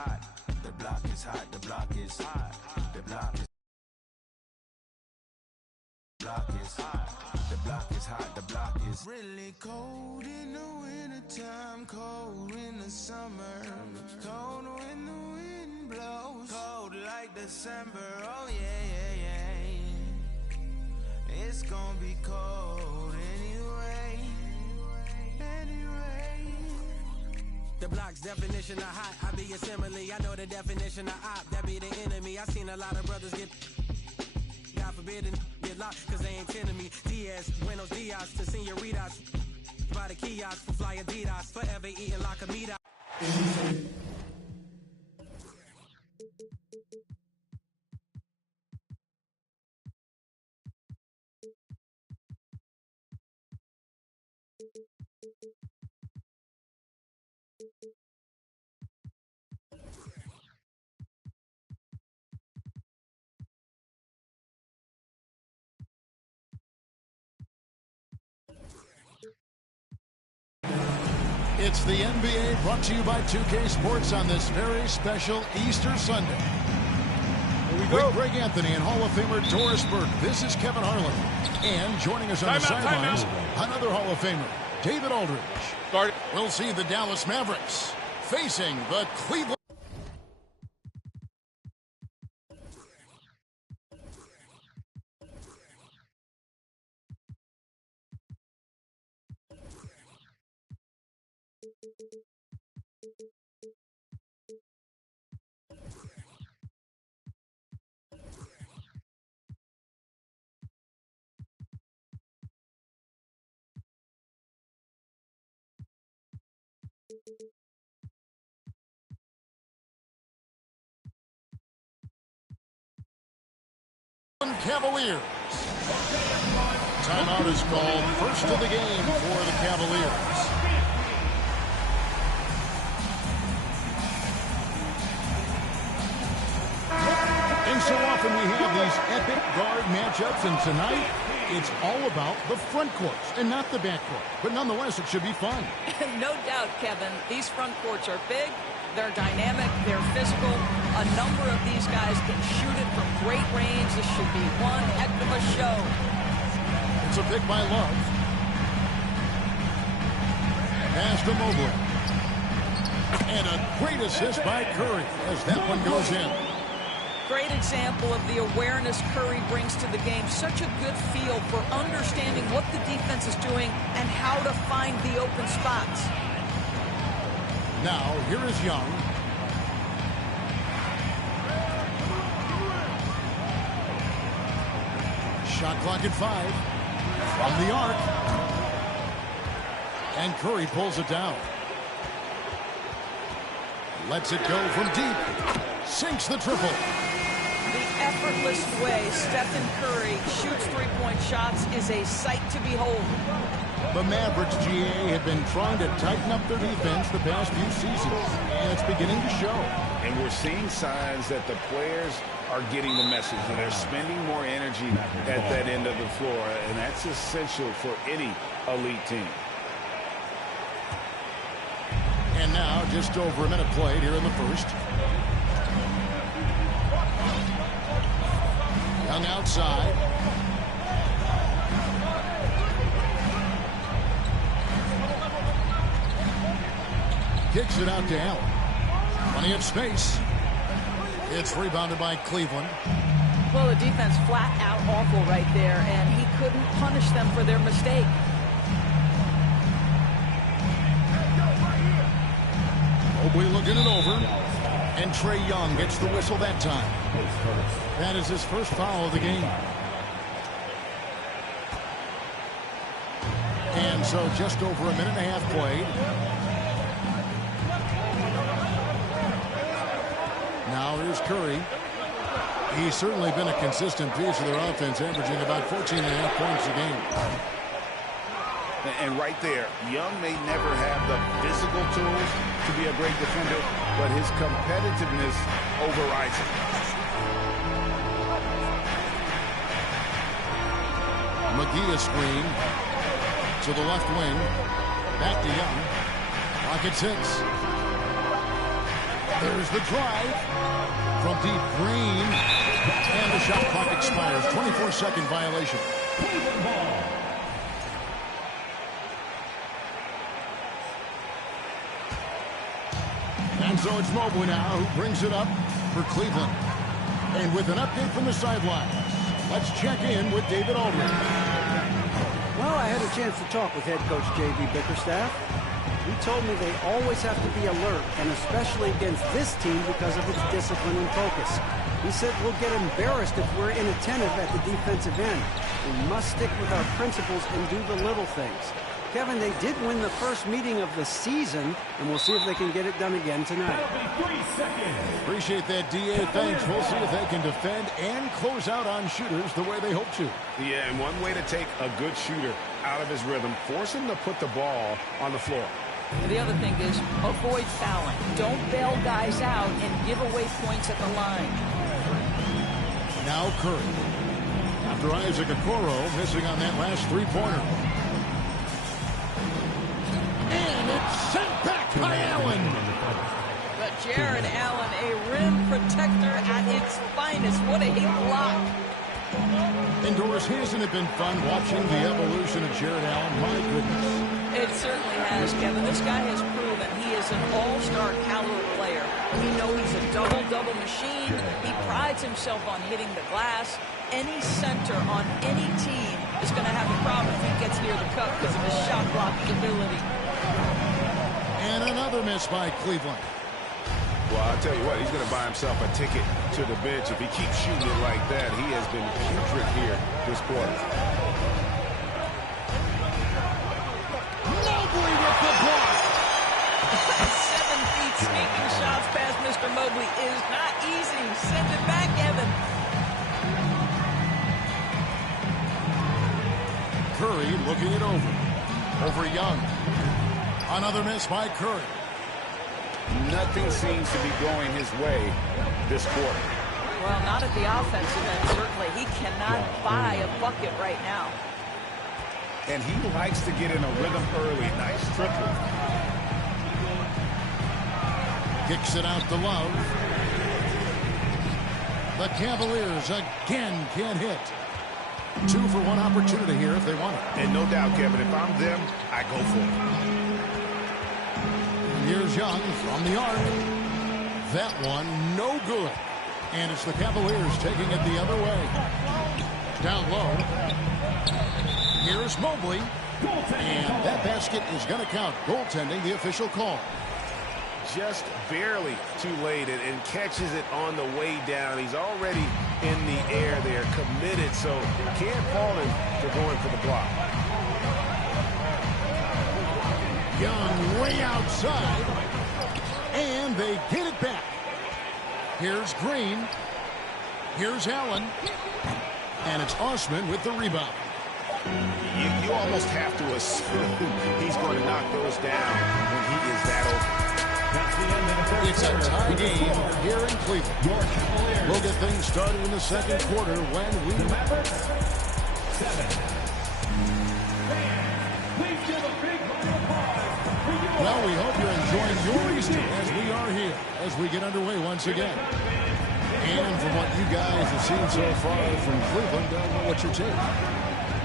hot. The block is hot. The block is hot. The block is hot. The block is hot. The block is really cold in the wintertime, cold in the summer, cold when the wind blows, cold like December. Oh yeah. It's gonna be cold anyway. The block's definition of hot, I be a simile. I know the definition of op, that be the enemy. I seen a lot of brothers get, God forbid, and get locked, cause they ain't tending me. Diaz, buenos dias to senoritas, by the kiosk for fly Adidas, forever eating la comida. It's the NBA brought to you by 2K Sports on this very special Easter Sunday. Here we go. With Greg Anthony and Hall of Famer Doris Burke, this is Kevin Harlan. And joining us on the sidelines, another Hall of Famer, David Aldridge. We'll see the Dallas Mavericks facing the Cleveland. Cavaliers. Timeout is called. First of the game for the Cavaliers. And so often we have these epic guard matchups, and tonight it's all about the front courts and not the back court. But nonetheless, it should be fun. No doubt, Kevin. These front courts are big. They're dynamic, they're physical. A number of these guys can shoot it from great range. This should be one heck of a show. It's a pick by Love. Pass to Mobley. And a great assist by Curry as that one goes in. Great example of the awareness Curry brings to the game. Such a good feel for understanding what the defense is doing and how to find the open spots. Now, here is Young. Shot clock at 5. From the arc. And Curry pulls it down. Lets it go from deep. Sinks the triple. The effortless way Stephen Curry shoots three-point shots is a sight to behold. The Mavericks, GA, have been trying to tighten up their defense the past few seasons, and it's beginning to show. And we're seeing signs that the players are getting the message, and they're spending more energy at that end of the floor, and that's essential for any elite team. And now, just over a minute played here in the first. Young outside. Kicks it out to Allen. Plenty of space. It's rebounded by Cleveland. Well, the defense flat out awful right there, and he couldn't punish them for their mistake. Mobley looking it over. And Trae Young gets the whistle that time. That is his first foul of the game. And so just over a minute and a half played. Now here's Curry. He's certainly been a consistent piece of their offense, averaging about 14.5 points a game. And right there, Young may never have the physical tools to be a great defender, but his competitiveness overrides it. McGee a screen to the left wing. Back to Young. Rockets hits. There's the drive from deep. Green. And the shot clock expires. 24-second violation. And so it's Mobley now who brings it up for Cleveland. And with an update from the sidelines, let's check in with David Aldridge. Well, I had a chance to talk with head coach J.B. Bickerstaff. He told me they always have to be alert, and especially against this team because of its discipline and focus. He said we'll get embarrassed if we're inattentive at the defensive end. We must stick with our principles and do the little things. Kevin, they did win the first meeting of the season, and we'll see if they can get it done again tonight. Appreciate that, D.A. Thanks. We'll see if they can defend and close out on shooters the way they hope to. Yeah, and one way to take a good shooter out of his rhythm, force him to put the ball on the floor. The other thing is avoid fouling. Don't bail guys out and give away points at the line. Now Curry. After Isaac Okoro missing on that last three-pointer. And it's sent back by Allen. But Jared Allen, a rim protector at its finest. What a block. Indoors, hasn't it been fun watching the evolution of Jared Allen? My goodness. It certainly has, Kevin. This guy has proven he is an all-star caliber player. We know he's a double-double machine. He prides himself on hitting the glass. Any center on any team is going to have a problem if he gets near the cup because of his shot blocking ability. And another miss by Cleveland. Well, I'll tell you what, he's going to buy himself a ticket to the bench. If he keeps shooting it like that, he has been putrid here this quarter. Mobley with the block. 7 feet sneaking shots past Mr. Mobley is not easy. Send it back, Evan. Curry looking it over Young. Another miss by Curry. Nothing seems to be going his way this quarter. Well, not at the offensive end, certainly. He cannot buy a bucket right now. And he likes to get in a rhythm early. Nice triple. Kicks it out to Love. The Cavaliers again can't hit. 2 for 1 opportunity here if they want it. And no doubt, Kevin, if I'm them, I go for it. Here's Young from the arc. That one, no good. And it's the Cavaliers taking it the other way. Down low. Here's Mobley. And that basket is going to count. Goaltending, the official call. Just barely too late and catches it on the way down. He's already in the air there, committed, so can't fault him for going for the block. Young way outside. And they get it back. Here's Green. Here's Allen. And it's Osman with the rebound. You almost have to assume he's going to knock those down when he is that open. It's a tie game here in Cleveland. We'll get things started in the second quarter when we... Well, we hope you're enjoying your Easter as we are here, as we get underway once again. And from what you guys have seen so far from Cleveland, what's your take?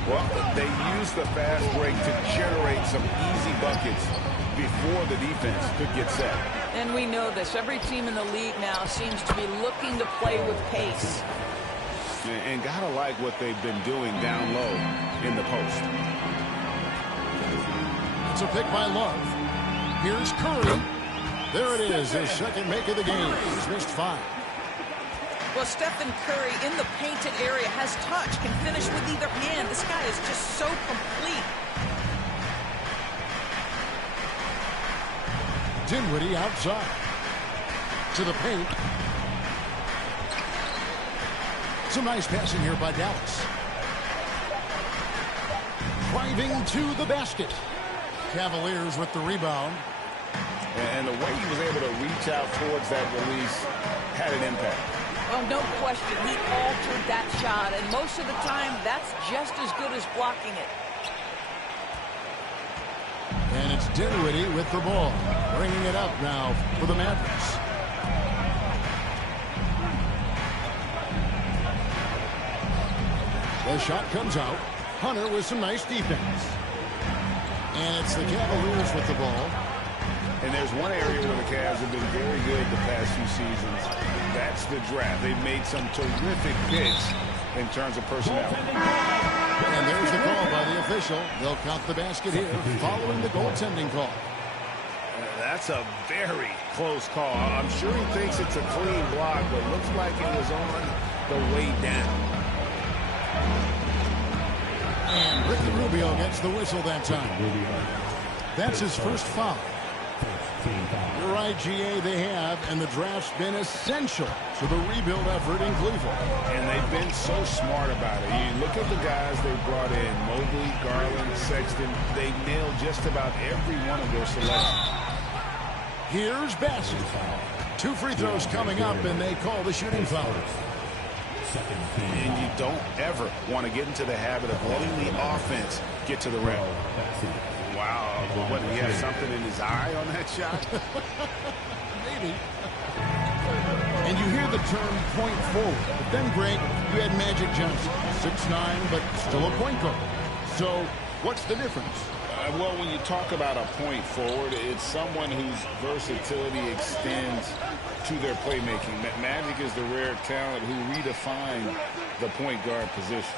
Well, they use the fast break to generate some easy buckets before the defense could get set. And we know this. Every team in the league now seems to be looking to play with pace. And gotta like what they've been doing down low in the post. It's a pick by Love. Here's Curry. There it is, his second make of the game. He's missed 5. Well, Stephen Curry in the painted area has touch, can finish with either hand. This guy is just so complete. Dinwiddie outside. To the paint. Some nice passing here by Dallas. Driving to the basket. Cavaliers with the rebound. And the way he was able to reach out towards that release had an impact. Oh, no question. He altered that shot, and most of the time, that's just as good as blocking it. And it's Dinwiddie with the ball. Bringing it up now for the Mavericks. The shot comes out. Hunter with some nice defense. And it's the Cavaliers with the ball. And there's one area where the Cavs have been very good the past few seasons. That's the draft. They've made some terrific picks in terms of personnel. And there's the call by the official. They'll count the basket here following the goaltending call. That's a very close call. I'm sure he thinks it's a clean block, but looks like it was on the way down. And Ricky Rubio gets the whistle that time. That's his first foul. You're right, GA, they have, and the draft's been essential to the rebuild effort in Cleveland. And they've been so smart about it. You look at the guys they brought in, Mobley, Garland, Sexton. They nailed just about every one of their selections. Here's Bassett. 2 free throws coming up, and they call the shooting foul. And you don't ever want to get into the habit of letting the offense get to the rim. Wow, what, he has something in his eye on that shot? Maybe. And you hear the term point forward. But then, Greg, you had Magic Johnson, 6'9", but still a point guard. So what's the difference? Well, when you talk about a point forward, it's someone whose versatility extends to their playmaking. Magic is the rare talent who redefined the point guard position.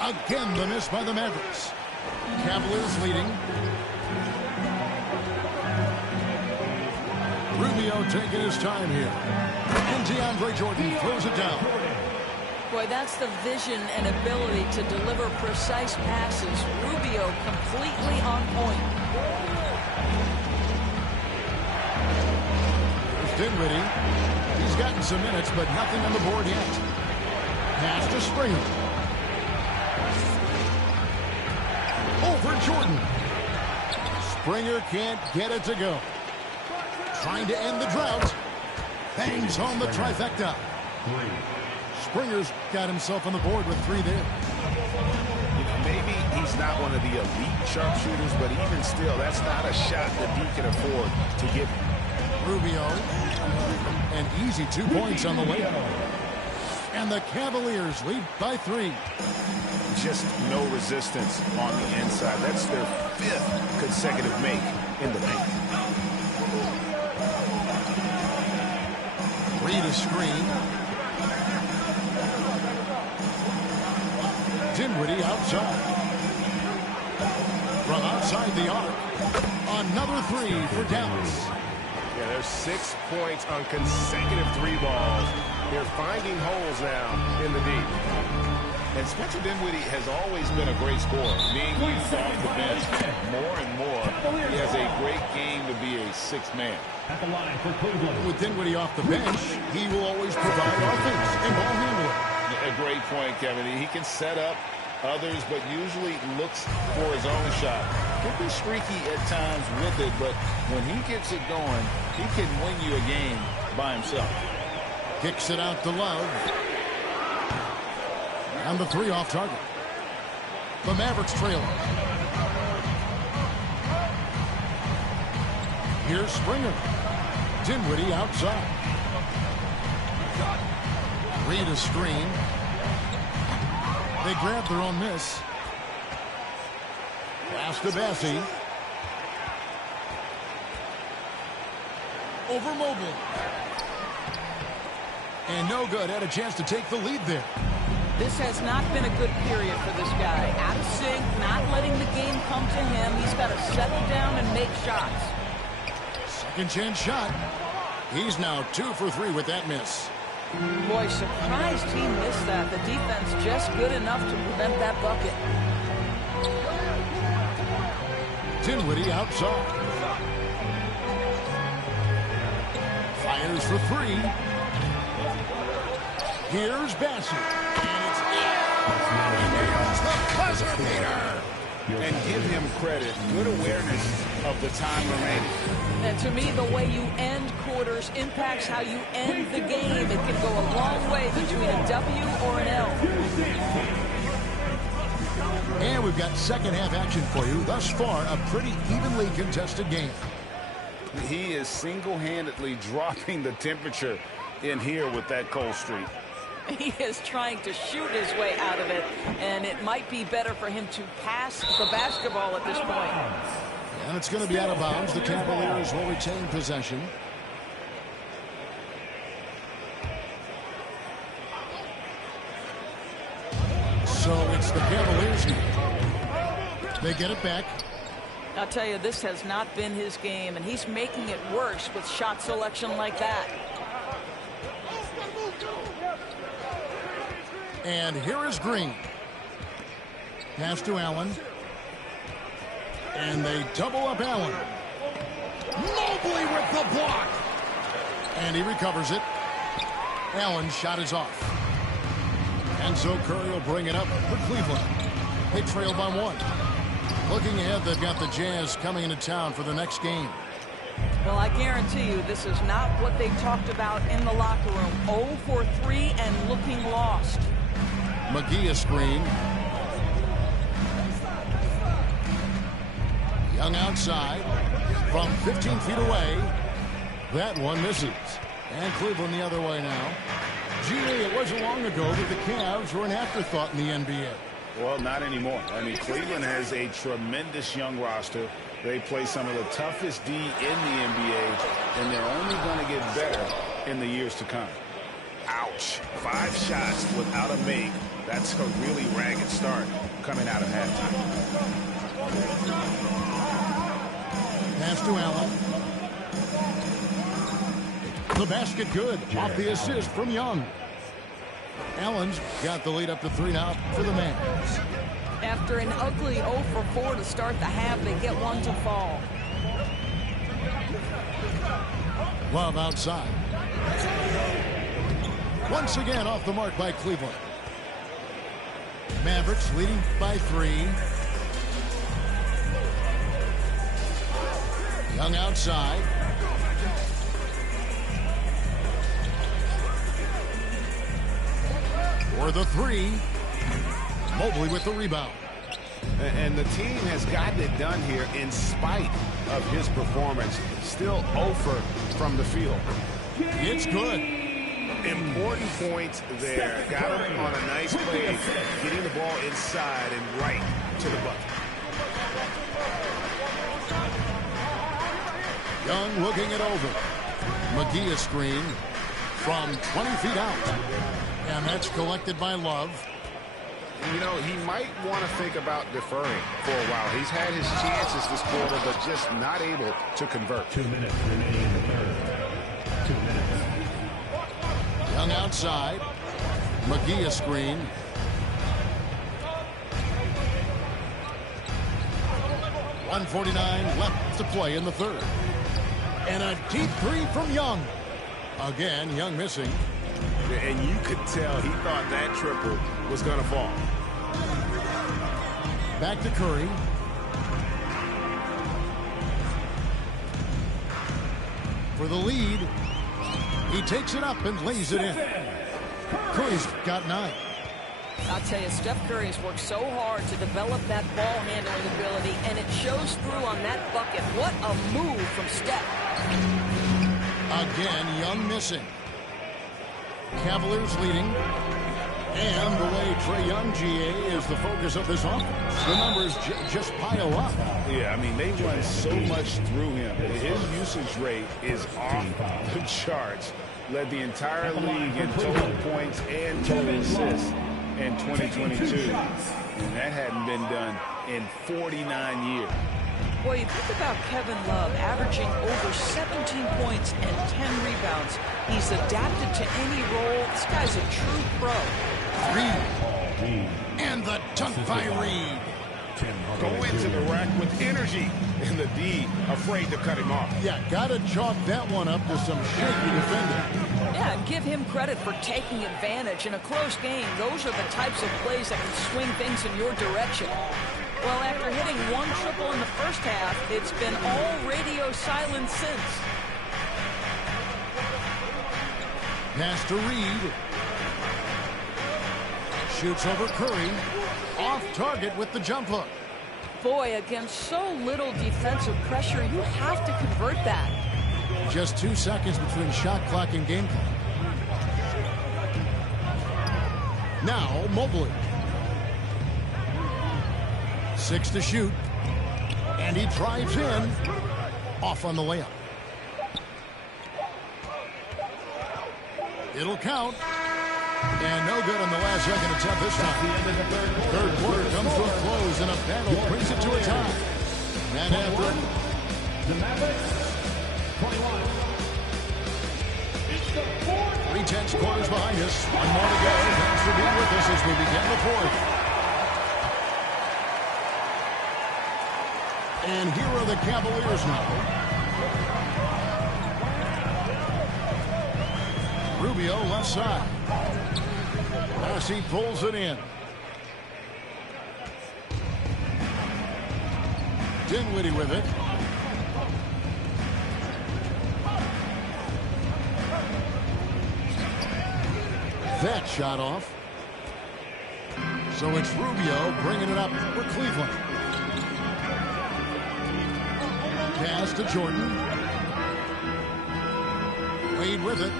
Again, the miss by the Mavericks. Cavaliers leading. Rubio taking his time here. And DeAndre Jordan throws it down. Boy, that's the vision and ability to deliver precise passes. Rubio completely on point. There's Dinwiddie. He's gotten some minutes, but nothing on the board yet. Pass to Springer. Over Jordan. Springer can't get it to go. Trying to end the drought. Bangs home the trifecta. Springer's got himself on the board with 3 there. Maybe he's not one of the elite sharpshooters, but even still, that's not a shot that he can afford to give. Rubio. An easy 2 points on the layup. And the Cavaliers lead by 3. Just no resistance on the inside. That's their 5th consecutive make in the paint. Reed a screen. Dinwiddie outside. From outside the arc. Another 3 for Dallas. Yeah, there's 6 points on consecutive 3 balls. They're finding holes now in the deep. And Spencer Dinwiddie has always been a great scorer, being used off the bench more and more. He has a great game to be a 6th man. With Dinwiddie off the bench, he will always provide offense and ball handling. A great point, Kevin. He can set up others, but usually looks for his own shot. Can be streaky at times with it, but when he gets it going, he can win you a game by himself. Kicks it out to Love. And the 3 off target. The Mavericks trailing. Here's Springer. Dinwiddie outside. Reed a screen. They grab their own miss. Pass to Bassey. Over Mobley. And no good. Had a chance to take the lead there. This has not been a good period for this guy. Out of sync, not letting the game come to him. He's got to settle down and make shots. Second chance shot. He's now 2 for 3 with that miss. Boy, surprised he missed that. The defense just good enough to prevent that bucket. Dinwiddie outside. Fires for 3. Here's Bassett. And nails the buzzer beater. And give him credit. Good awareness of the time remaining. And to me, the way you end quarters impacts how you end the game. It can go a long way between a W or an L. And we've got second half action for you. Thus far, a pretty evenly contested game. He is single-handedly dropping the temperature in here with that cold streak. He is trying to shoot his way out of it, and it might be better for him to pass the basketball at this point. And it's going to be out of bounds. The Cavaliers will retain possession. So it's the Cavaliers now. They get it back. I'll tell you, this has not been his game, and he's making it worse with shot selection like that. And here is Green. Pass to Allen. And they double up Allen. Mobley with the block. And he recovers it. Allen's shot is off. And so Curry will bring it up for Cleveland. They trail by 1. Looking ahead, they've got the Jazz coming into town for the next game. Well, I guarantee you this is not what they talked about in the locker room. 0 for 3 and looking lost. McGee a screen. Young outside from 15 feet away. That one misses. And Cleveland the other way now. GA, it wasn't long ago that the Cavs were an afterthought in the NBA. Well, not anymore. I mean, Cleveland has a tremendous young roster. They play some of the toughest D in the NBA, and they're only going to get better in the years to come. Ouch. 5 shots without a make. That's a really ragged start coming out of halftime. Pass to Allen. The basket good. Off the assist from Young. Allen's got the lead up to 3 now for the Mavs. After an ugly 0 for 4 to start the half, they get one to fall. Love outside. Once again off the mark by Cleveland. Mavericks leading by 3. Young outside. For the 3. Mobley with the rebound. And the team has gotten it done here in spite of his performance. Still 0 from the field. It's good. Important points there. Got him on a nice play, getting the ball inside and right to the bucket. Young looking it over. McGee a screen from 20 feet out. And that's collected by Love. You know, he might want to think about deferring for a while. He's had his chances this quarter, but just not able to convert. 2 minutes remaining in the third. 2 minutes. Young outside. McGee a screen. .149 left to play in the third. And a deep 3 from Young. Again, Young missing. And you could tell he thought that triple was going to fall. Back to Curry. For the lead. He takes it up and lays it in. Curry's got 9. I'll tell you, Steph Curry has worked so hard to develop that ball handling ability, and it shows through on that bucket. What a move from Steph. Again, Young missing. Cavaliers leading. And the way Trae Young, GA, is the focus of this offense. The numbers just pile up. Yeah, I mean, they run so much through him. His usage rate is off the charts. Led the entire league in total points and total assists in 2022. And that hadn't been done in 49 years. Boy, you think about Kevin Love averaging over 17 points and 10 rebounds. He's adapted to any role. This guy's a true pro. Reed. And the dunk by Reed. Go into the rack with energy. And the D afraid to cut him off. Yeah, gotta chalk that one up to some shaky defending. Yeah, and give him credit for taking advantage. In a close game, those are the types of plays that can swing things in your direction. Well, after hitting 1 triple in the first half, it's been all radio silence since. Pass to Reed. Shoots over Curry. Off target with the jump hook. Boy, against so little defensive pressure, you have to convert that. Just 2 seconds between shot clock and game clock. Now Mobley. 6 to shoot. And he drives in. Off on the layup. It'll count. And no good on the last second attempt this time. Third quarter comes to a close, and a battle brings it to a tie. And after The Mavericks, 21. 3 quarters behind us. One more to go. Thanks for being with us as we begin the fourth. And here are the Cavaliers now. Rubio left side. As he pulls it in. Dinwiddie with it. That shot off. So it's Rubio bringing it up for Cleveland. Pass to Jordan. Wade with it.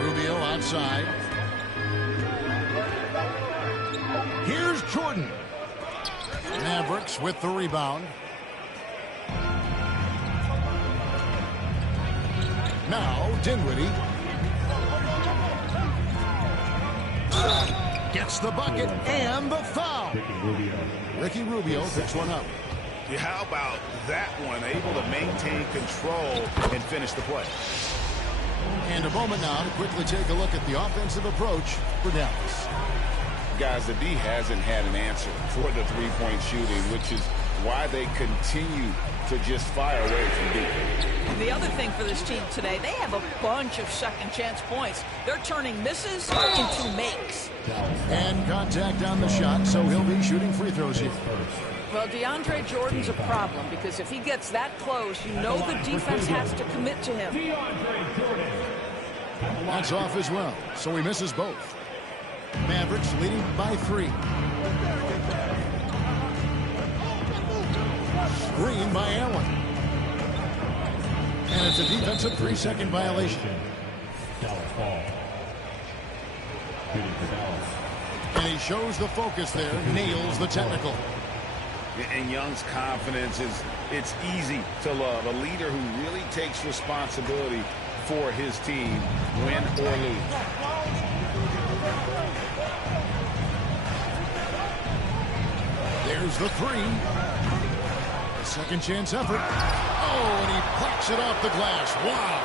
Rubio outside. Here's Jordan. Mavericks with the rebound. Now Dinwiddie. Gets the bucket and the foul. Ricky Rubio picks one up. How about that one? Able to maintain control and finish the play. And a moment now to quickly take a look at the offensive approach for Dallas. Guys, the D hasn't had an answer for the three-point shooting, which is why they continue to just fire away from deep. The other thing for this team today, they have a bunch of second chance points. They're turning misses into makes. And contact on the shot, so he'll be shooting free throws here. Well, DeAndre Jordan's a problem because if he gets that close, you know the defense has to commit to him. That's off as well, so he misses both. Mavericks leading by 3. Screen by Allen. And it's a defensive 3-second violation. Dallas ball. Shooting for Dallas. And he shows the focus there, nails the technical. And Young's confidence it's easy to love. A leader who really takes responsibility for his team, win or lose. There's the 3. A second chance effort. Oh, and he pops it off the glass. Wow.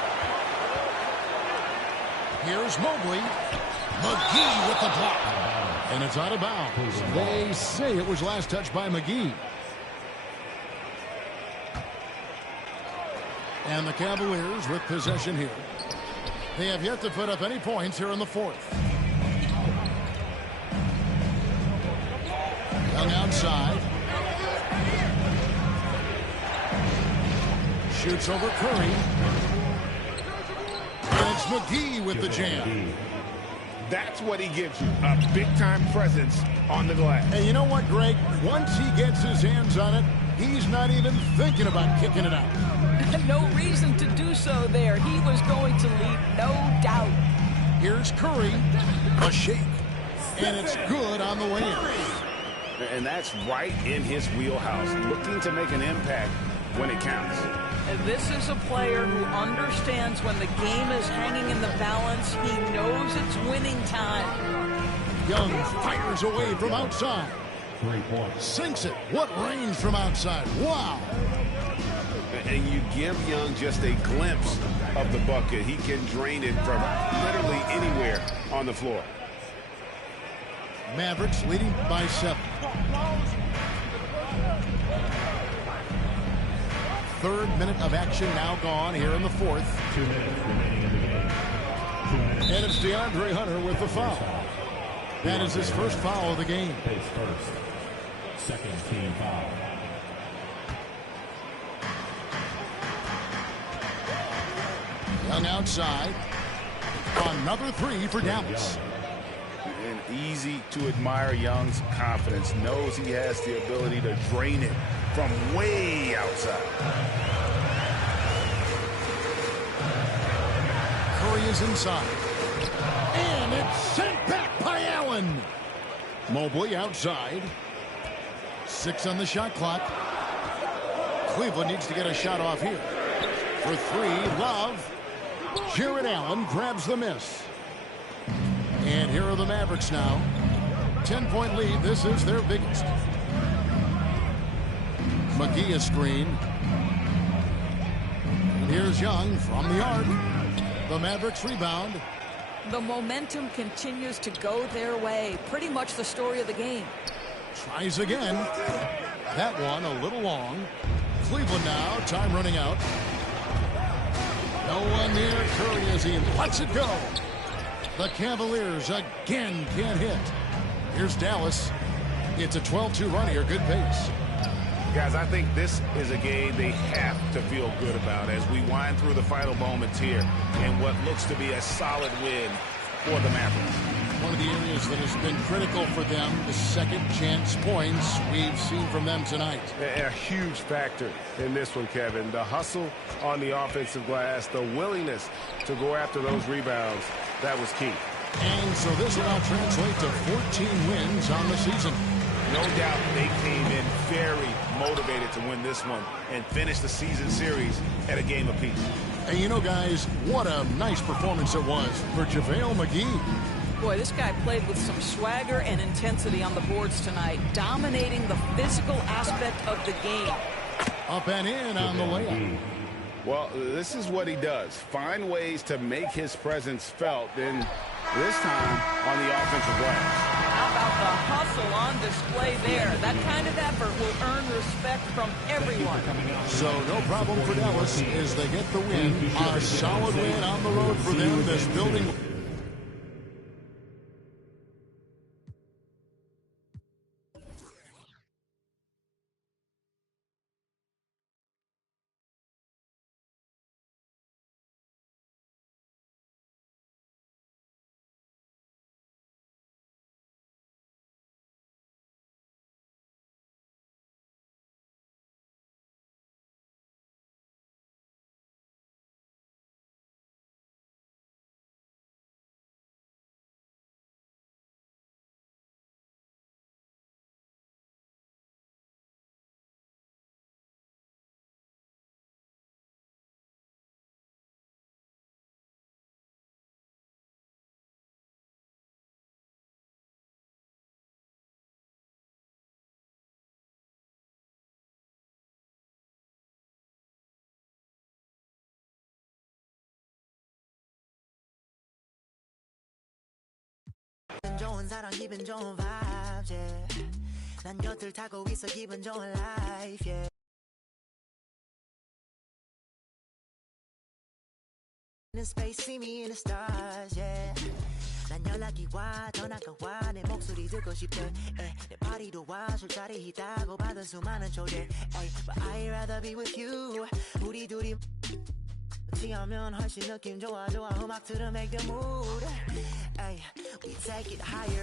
Here's Mobley. McGee with the block. And it's out of bounds. They say it was last touched by McGee. And the Cavaliers with possession here. They have yet to put up any points here in the fourth. Young outside. Shoots over Curry. And it's McGee with the jam. That's what he gives you, a big-time presence on the glass. And you know what, Greg? Once he gets his hands on it, he's not even thinking about kicking it out. No reason to do so there. He was going to lead, no doubt. Here's Curry. A shake. And it's good on the way in. And that's right in his wheelhouse, looking to make an impact when it counts. And this is a player who understands when the game is hanging in the balance. He knows it's winning time. Young fires away from outside. 3 points. Sinks it. What range from outside. Wow. And you give Young just a glimpse of the bucket. He can drain it from literally anywhere on the floor. Mavericks leading by 7. Third minute of action now gone here in the fourth. 2 minutes remaining in the game. 2 minutes. And it's DeAndre Hunter with the foul. That is his first foul of the game. Pace first. Second team foul. Young outside. Another 3 for Dallas. And easy to admire Young's confidence. Knows he has the ability to drain it from way outside. Curry is inside. And it's sent back by Allen. Mobley outside. 6 on the shot clock. Cleveland needs to get a shot off here. For 3, Love. Jarrett Allen grabs the miss. And here are the Mavericks now. 10-point lead. This is their biggest. McGee a screen. And here's Young from the arc. The Mavericks rebound. The momentum continues to go their way. Pretty much the story of the game. Tries again. That one a little long. Cleveland now. Time running out. No one near Curry as he lets it go. The Cavaliers again can't hit. Here's Dallas. It's a 12-2 run here. Good pace. Guys, I think this is a game they have to feel good about as we wind through the final moments here in what looks to be a solid win for the Mavericks. One of the areas that has been critical for them, the second chance points we've seen from them tonight. A huge factor in this one, Kevin. The hustle on the offensive glass, the willingness to go after those rebounds, that was key. And so this will now translate to 14 wins on the season. No doubt they came in very motivated to win this one and finish the season series at a game apiece. And you know, guys, what a nice performance it was for JaVale McGee. Boy, this guy played with some swagger and intensity on the boards tonight, dominating the physical aspect of the game. Up and in on the layup. Well, this is what he does. Find ways to make his presence felt, and this time on the offensive glass. How about the hustle on display there? That kind of effort will earn respect from everyone. So no problem for Dallas as they get the win. A solid win on the road for them. This building. 좋은 사랑 기분 좋은 vibes yeah. 난 곁을 타고 있어 기분 좋은 life yeah. In the space see me in the stars yeah. 난 연락이 와 전화가 와 내 목소리 듣고 싶대 내 파리도 와 술자리 있다고 받은 수많은 초대 But I'd rather be with you 우리 둘이 취하면 훨씬 느낌 좋아 음악 들어 make the mood ay, we take it higher